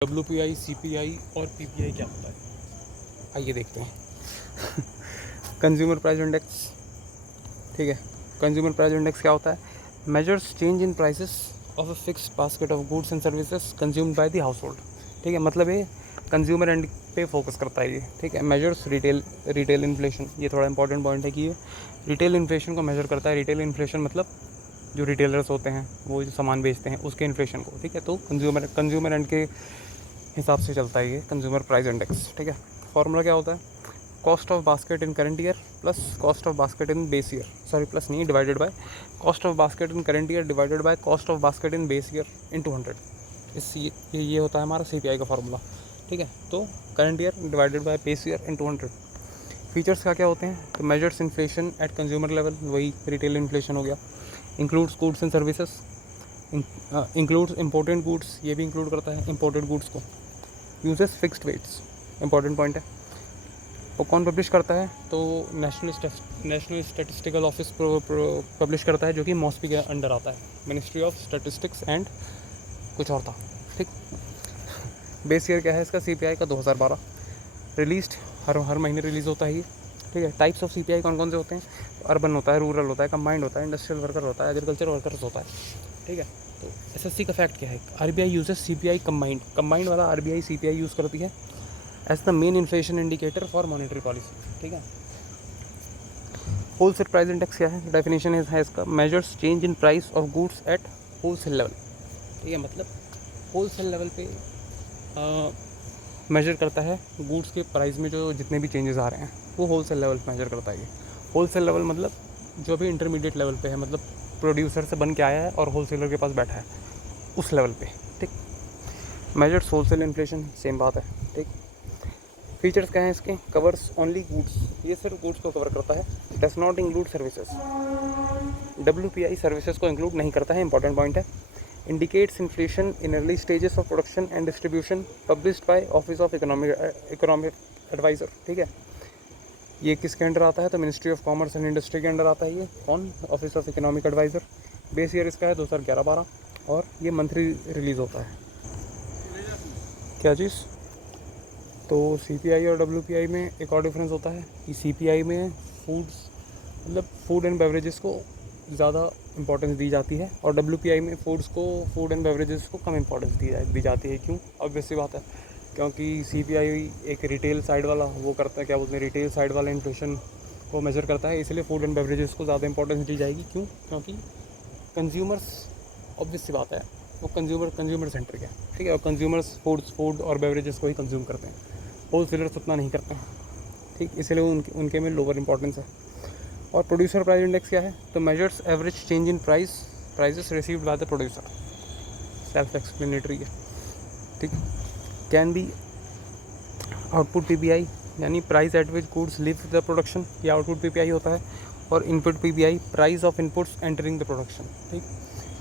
WPI, CPI और PPI क्या होता है, आइए देखते हैं। कंज्यूमर प्राइस इंडेक्स, ठीक है। कंज्यूमर प्राइस इंडेक्स क्या होता है? Measures change in prices of a fixed basket of goods and services consumed by the house hold, ठीक है। मतलब ये कंज्यूमर एंड पे फोकस करता है ये, ठीक है। मेजर्स रिटेल इन्फ्लेशन, ये थोड़ा इंपॉर्टेंट पॉइंट है कि ये रिटेल इन्फ्लेशन को मेजर करता है। रिटेल इन्फ्लेशन मतलब जो रिटेलर्स होते हैं वो जो सामान बेचते हैं उसके इन्फ्लेशन को, ठीक है। तो कंज्यूमर एंड के हिसाब से चलता है ये कंज्यूमर प्राइस इंडेक्स, ठीक है। फॉर्मूला क्या होता है? Cost of basket in current year plus cost of basket in base year, sorry plus नहीं, divided by cost of basket in current year divided by cost of basket in base year in 200। ये होता है हमारा CPI का formula, ठीक है। तो current year divided by base year in 200। Features क्या क्या होते हैं? तो measures inflation at consumer level, वही रिटेल इन्फ्लेशन हो गया। Includes goods and services, includes important goods, ये भी इंक्लूड करता है इम्पोर्टेंट गुड्स को। Uses fixed weights, important point है। वो कौन पब्लिश करता है? तो नेशनल स्टैटिस्टिकल ऑफिस पब्लिश करता है, जो कि मॉस्पी के अंडर आता है, मिनिस्ट्री ऑफ स्टैटिस्टिक्स एंड कुछ और था, ठीक। बेस ईयर क्या है इसका? CPI का 2012 रिलीज्ड, हर महीने रिलीज़ होता है ये, ठीक है। टाइप्स ऑफ CPI कौन कौन से होते हैं? अर्बन होता है, रूरल होता है, कंबाइंड होता है, इंडस्ट्रियल वर्कर होता है, एग्रीकल्चर वर्कर्स होता है, ठीक है। तो SSC का फैक्ट क्या है? RBI यूजेस CPI कंबाइंड वाला RBI CPI यूज़ करती है as the main inflation indicator for monetary policy, ठीक है। होलसेल प्राइस इंडेक्स क्या है? डेफिनेशन है इसका, measures change in price of goods at wholesale level, ठीक है। मतलब होलसेल लेवल पे मेजर करता है गुड्स के प्राइस में जो जितने भी चेंजेस आ रहे हैं वो होलसेल लेवल पे मेजर करता है ये। होलसेल लेवल मतलब जो भी इंटरमीडिएट लेवल पे है, मतलब प्रोड्यूसर से बन के आया है और होलसेलर के पास बैठा है उस लेवल पे, ठीक। मेजर्स होलसेल इन्फ्लेशन, सेम बात है, ठीक। फीचर्स क्या हैं इसके? कवर्स ओनली गुड्स, ये सिर्फ गुड्स को कवर करता है। Does not include services, WPI services को इंक्लूड नहीं करता है, इंपॉर्टेंट पॉइंट है। Indicates inflation in early stages of production and distribution, published by office of economic adviser, ठीक है। ये किसके अंडर आता है? तो ministry of commerce and industry के अंडर आता है ये। कौन? Office of economic adviser. Base year इसका है 2011-12 और ये मंथली रिलीज़ होता है। क्या चीज़? तो CPI और WPI में एक और डिफरेंस होता है कि CPI में मतलब फूड एंड बेवरेजेस को ज़्यादा इंपॉर्टेंस दी जाती है और WPI में फूड एंड बेवरेजेस को कम इंपॉर्टेंस दी जाती है। क्यों? ऑब्वियस सी बात है, क्योंकि CPI एक रिटेल साइड वाला वो करता है, क्या बोलते हैं, रिटेल साइड वाला इन्फ्लेशन को मेजर करता है, इसलिए फूड एंड बेवरेजेस को ज़्यादा इंपॉर्टेंस दी जाएगी। क्यों? क्योंकि कंज्यूमर्स, ऑब्वियस सी बात है, वो कंज्यूमर सेंट्रिक है, ठीक है। और कंज्यूमर्स फूड और बेवरेजेस को ही कंज्यूम करते हैं, होलसेलर्स उतना नहीं करते हैं, ठीक। इसलिए उनके में लोअर इंपॉर्टेंस है। और प्रोड्यूसर प्राइस इंडेक्स क्या है? तो measures average change in prices received by the producer, self explanatory है, ठीक। कैन बी आउटपुट PPI, यानी price at which goods leave the production, ये आउटपुट PPI होता है। और input PPI, price of inputs entering the production, ठीक।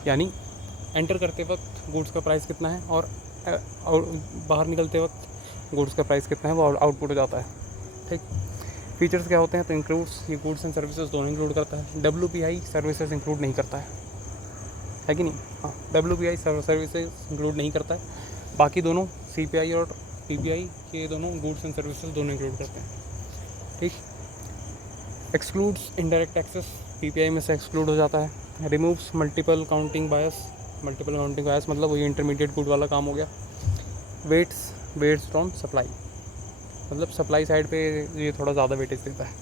यानी enter करते वक्त गुड्स का प्राइस कितना है और बाहर निकलते वक्त गुड्स का प्राइस कितना है, वो आउटपुट हो जाता है, ठीक। फीचर्स क्या होते हैं? तो इंक्लूड्स, ये गुड्स एंड सर्विसेज दोनों इंक्लूड करता है। WPI सर्विसेज इंक्लूड नहीं करता है कि नहीं? हाँ, WPI सर्विसेज इंक्लूड नहीं करता है, बाकी दोनों CPI और PPI के दोनों गुड्स एंड सर्विसेज दोनों इंक्लूड करते हैं, ठीक। एक्सक्लूड्स इनडायरेक्ट टैक्सेस, PPI में से एक्सक्लूड हो जाता है। रिमूव्स मल्टीपल काउंटिंग बायस मतलब वही इंटरमीडिएट गुड वाला काम हो गया। वेट्स फ्रॉम सप्लाई, मतलब सप्लाई साइड पे ये थोड़ा ज़्यादा वेटेज देता है।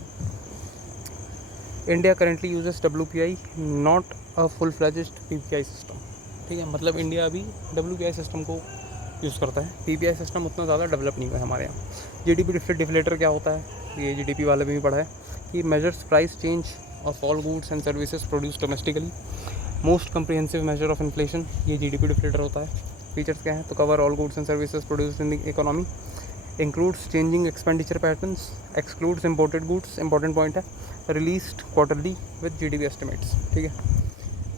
India currently uses WPI, not a full fledged PPI system, ठीक है। मतलब इंडिया अभी WPI सिस्टम को यूज़ करता है, PPI सिस्टम उतना ज़्यादा डेवलप नहीं हुआ है हमारे यहाँ। GDP डिफ्लेटर क्या होता है? ये GDP वाले में भी पढ़ा है कि measures price change of all goods and services produce domestically, most comprehensive measure of inflation, ये GDP डिफ्लेटर होता है। फीचर्स क्या है? तो cover all goods and services produced in the economy, includes changing expenditure patterns, excludes imported goods, important point है। Released quarterly with GDP estimates, ठीक है।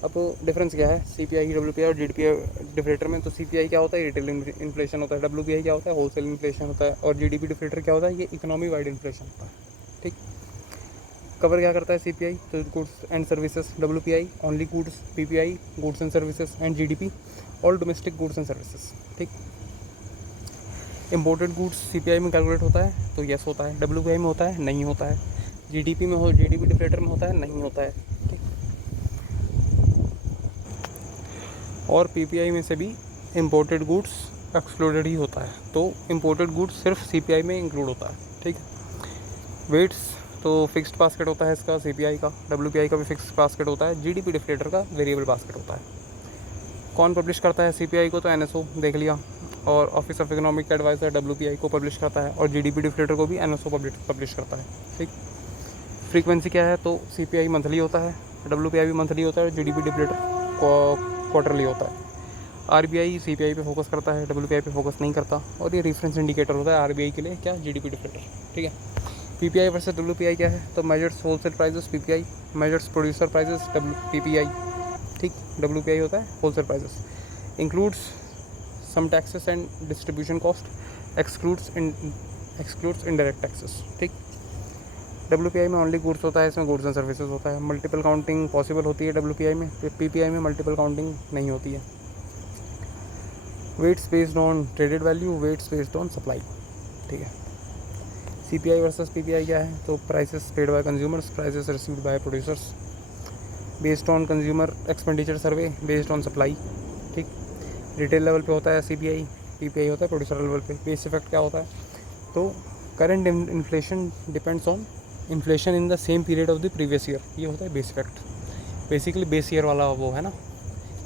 अब डिफरेंस क्या है CPI WPI और GDP डिफ्लेटर में? तो CPI क्या होता है? रिटेल इन्फ्लेशन होता है। WPI क्या होता है? होलसेल इन्फ्लेशन होता है। और GDP डिफ्लेटर क्या होता है? ये इकोनॉमी वाइड इन्फ्लेशन होता है, ठीक। कवर क्या करता है CPI? तो goods and services, WPI only goods, PPI goods and services and GDP all domestic goods and services, ठीक। इम्पोर्टेड गुड्स सीपीआई में कैलकुलेट होता है तो यस होता है, डब्ल्यूपीआई में होता है नहीं होता है, जीडीपी में हो जीडीपी डिफ्लेटर में होता है नहीं होता है, ठीक। और पीपीआई में से भी इम्पोर्टेड गुड्स एक्सक्लूडेड ही होता है, तो इम्पोर्टेड गुड्स सिर्फ सीपीआई में इंक्लूड होता है, ठीक है। वेट्स तो फिक्स्ड बास्केट होता है इसका सीपीआई का, डब्ल्यूपीआई का भी फिक्स्ड बास्केट होता है, जीडीपी डिफ्लेटर का वेरिएबल बास्केट होता है। कौन पब्लिश करता है सीपीआई को, तो एनएसओ देख लिया, और office of economic adviser WPI को पब्लिश करता है, और जीडीपी डिफ्लेटर को भी एनएसओ पब्लिश करता है, ठीक। फ्रीक्वेंसी क्या है, तो सीपीआई मंथली होता है, डब्ल्यूपीआई भी मंथली होता है, जीडीपी डिफ्लेटर क्वार्टरली होता है। आरबीआई सीपीआई पे फोकस करता है, डब्ल्यूपीआई पे फोकस नहीं करता, और ये रेफरेंस इंडिकेटर होता है आरबीआई के लिए, क्या, जीडीपी डिफ्लेटर, ठीक है। पीपीआई वर्सेस डब्ल्यूपीआई क्या है, तो measures wholesale prices PPI, measures producer prices PPI, ठीक। डब्ल्यूपीआई होता है wholesale prices, includes some taxes and distribution cost, excludes indirect taxes, ठीक। डब्ल्यूपीआई में ओनली गुड्स होता है, इसमें गुड्स एंड सर्विसेज होता है। मल्टीपल काउंटिंग पॉसिबल होती है डब्ल्यूपीआई में, पीपीआई में मल्टीपल काउंटिंग नहीं होती है। Weights based on traded value, weights based on supply, ठीक है। सीपीआई वर्सेस पीपीआई क्या है, तो prices paid by consumers, prices received by producers, based on consumer expenditure survey, based on supply, ठीक। रिटेल लेवल पे होता है सीपीआई, पीपीआई होता है प्रोड्यूसर लेवल पे। बेस इफेक्ट क्या होता है, तो current inflation depends on inflation in the same period of the previous year, ये होता है base effect. Basically base year वाला वो है ना,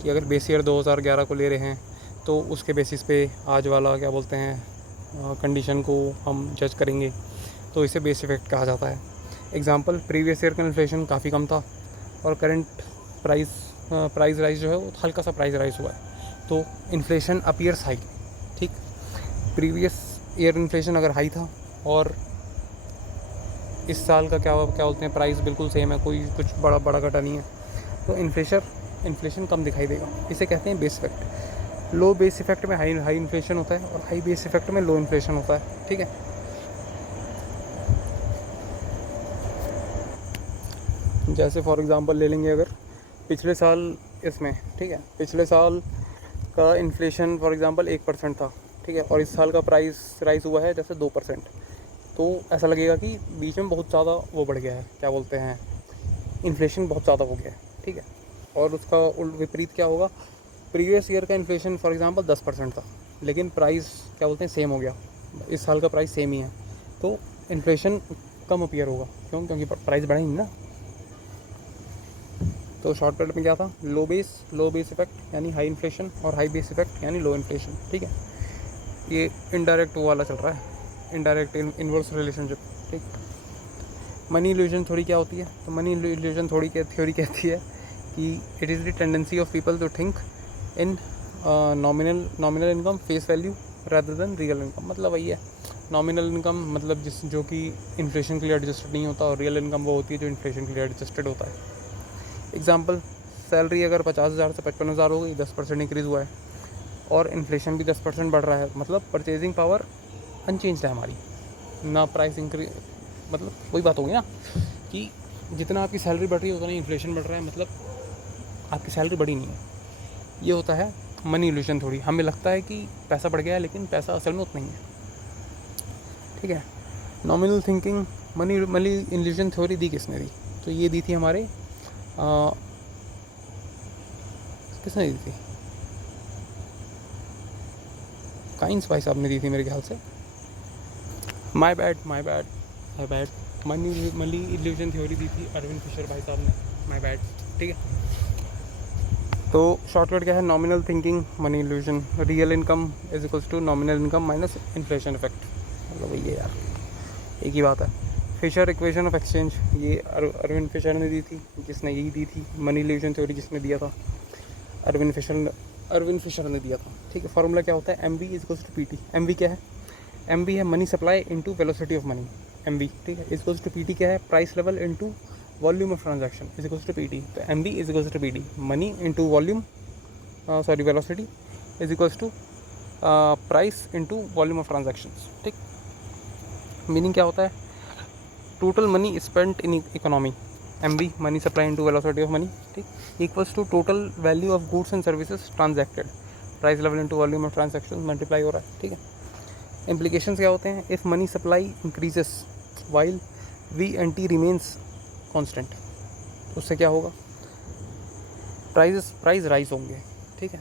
कि अगर बेस ईयर 2011 को ले रहे हैं तो उसके बेसिस पे आज वाला क्या बोलते हैं कंडीशन को हम जज करेंगे, तो इसे बेस इफेक्ट कहा जाता है। एग्जांपल, प्रीवियस ईयर का इन्फ्लेशन काफ़ी कम था और करंट प्राइस राइज जो है वो हल्का सा प्राइस राइज हुआ है, तो इन्फ्लेशन अपीयर्स हाई, ठीक। प्रीवियस ईयर इन्फ्लेशन अगर हाई था और इस साल का क्या बोलते हैं प्राइस बिल्कुल सेम है, कोई कुछ बड़ा घटा नहीं है, तो इन्फ्लेशन कम दिखाई देगा, इसे कहते हैं बेस इफेक्ट। लो बेस इफेक्ट में हाई इन्फ्लेशन होता है और हाई बेस इफेक्ट में लो इन्फ्लेशन होता है, ठीक है। जैसे फॉर एग्जांपल ले लेंगे, अगर पिछले साल इसमें, ठीक है, पिछले साल का इन्फ्लेशन फॉर एग्जांपल 1% था, ठीक है, और इस साल का प्राइस राइज हुआ है जैसे 2%, तो ऐसा लगेगा कि बीच में बहुत ज़्यादा वो बढ़ गया है, क्या बोलते हैं, इन्फ्लेशन बहुत ज़्यादा हो गया है, ठीक है। और उसका विपरीत क्या होगा, प्रीवियस ईयर का इन्फ्लेशन फॉर एग्जांपल 10% था, लेकिन प्राइस क्या बोलते हैं सेम हो गया, इस साल का प्राइस सेम ही है, तो इन्फ्लेशन कम अपीयर होगा, क्योंकि प्राइस बढ़ा ही नहीं ना। तो शॉर्टकट में क्या था, लो बेस इफेक्ट यानी हाई इन्फ्लेशन, और हाई बेस इफेक्ट यानी लो इन्फ्लेशन, ठीक है। ये इनडायरेक्ट वो वाला चल रहा है, इनडायरेक्ट इन्वर्स रिलेशनशिप, ठीक। मनी इल्यूजन थ्योरी क्या होती है, तो मनी इल्यूजन थ्योरी कहती है कि it is the tendency of people to think in nominal income face value rather than real income. मतलब वही है, नॉमिनल इनकम मतलब जो कि इन्फ्लेशन के लिए एडजस्टेड नहीं होता, और रियल इनकम वो होती है जो इन्फ्लेशन के लिए एडजस्टेड होता है। एग्जाम्पल, सैलरी अगर 50,000 से 55,000 हो गई, 10% इंक्रीज़ हुआ है, और इन्फ्लेशन भी 10% बढ़ रहा है, मतलब परचेजिंग पावर अनचेंज है हमारी ना, प्राइस इंक्रीज, मतलब वही बात होगी ना कि जितना आपकी सैलरी बढ़ रही है उतना ही इन्फ्लेशन बढ़ रहा है, मतलब आपकी सैलरी बढ़ी नहीं है। ये होता है मनी इल्यूजन थ्योरी। हमें लगता है कि पैसा बढ़ गया है, लेकिन पैसा असल में उतना ही है, ठीक है। Nominal thinking money illusion theory दी किसने दी, तो ये दी थी हमारे किसने दी थी, काइंस भाई साहब ने दी थी मेरे ख्याल से। My bad money illusion theory दी थी अरविंद फिशर भाई साहब ने, माय बैड, ठीक है। तो शॉर्टकट क्या है, nominal thinking money illusion, real income is equals to nominal income minus inflation effect, मतलब वही है यार, एक ही बात है। फिशर इक्वेशन ऑफ एक्सचेंज, ये अरविंद फिशर ने दी थी, जिसने यही दी थी। मनी इल्यूजन थ्योरी जिसने दिया था, अरविंद फिशर ने दिया था, ठीक है। फार्मूला क्या होता है, M V is equals to P T. M V क्या है, एम वी है money supply into velocity of money, M V, ठीक है। Is equals to P T क्या है, price level into volume of transaction, is equals to P T. तो M V is equals to P T, money into volume velocity is equals to price into volume of transaction, ठीक। Meaning क्या होता है, total money spent in economy, M V money supply into velocity of money, ठीक, equals to total value of goods and services transacted, price level into volume of transaction multiply हो रहा है, ठीक है। इम्प्लीकेशंस क्या होते हैं? If money supply increases while V&T remains constant, उससे क्या होगा? प्राइस राइज होंगे, ठीक है।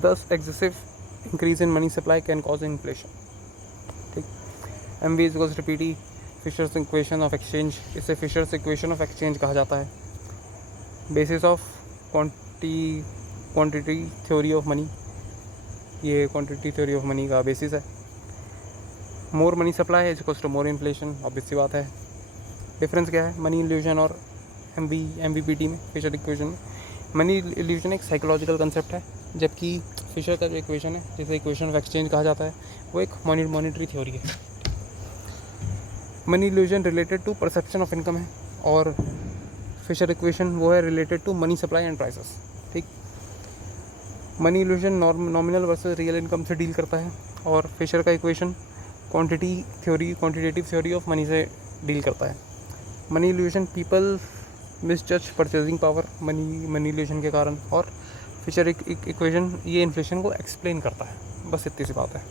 Thus excessive increase in money supply can cause inflation, ठीक। MV is equals to PT Fisher's equation of exchange, इसे फिशर्स इक्वेशन ऑफ एक्सचेंज कहा जाता है। Basis of quantity theory of money, ये क्वांटिटी थ्योरी ऑफ मनी का basis है। More money supply is equals to more inflation, obvious सी बात है। डिफरेंस क्या है मनी इल्यूजन और MVPT में, फिशर इक्वेशन में? मनी इल्यूजन एक साइकोलॉजिकल कंसेप्ट है, जबकि फिशर का जो इक्वेशन है, जिसे इक्वेशन ऑफ एक्सचेंज कहा जाता है, वो एक मॉनिटरी थ्योरी है। Money illusion related to perception of income है, और फिशर इक्वेशन वो है related to money supply and prices, ठीक। Money illusion nominal versus real income से डील करता है, और फिशर का equation quantitative theory of money से डील करता है। Money illusion people misjudge purchasing power money illusion के कारण, और फिशर इक्वेशन ये इन्फ्लेशन को एक्सप्लेन करता है। बस इतनी सी बात है।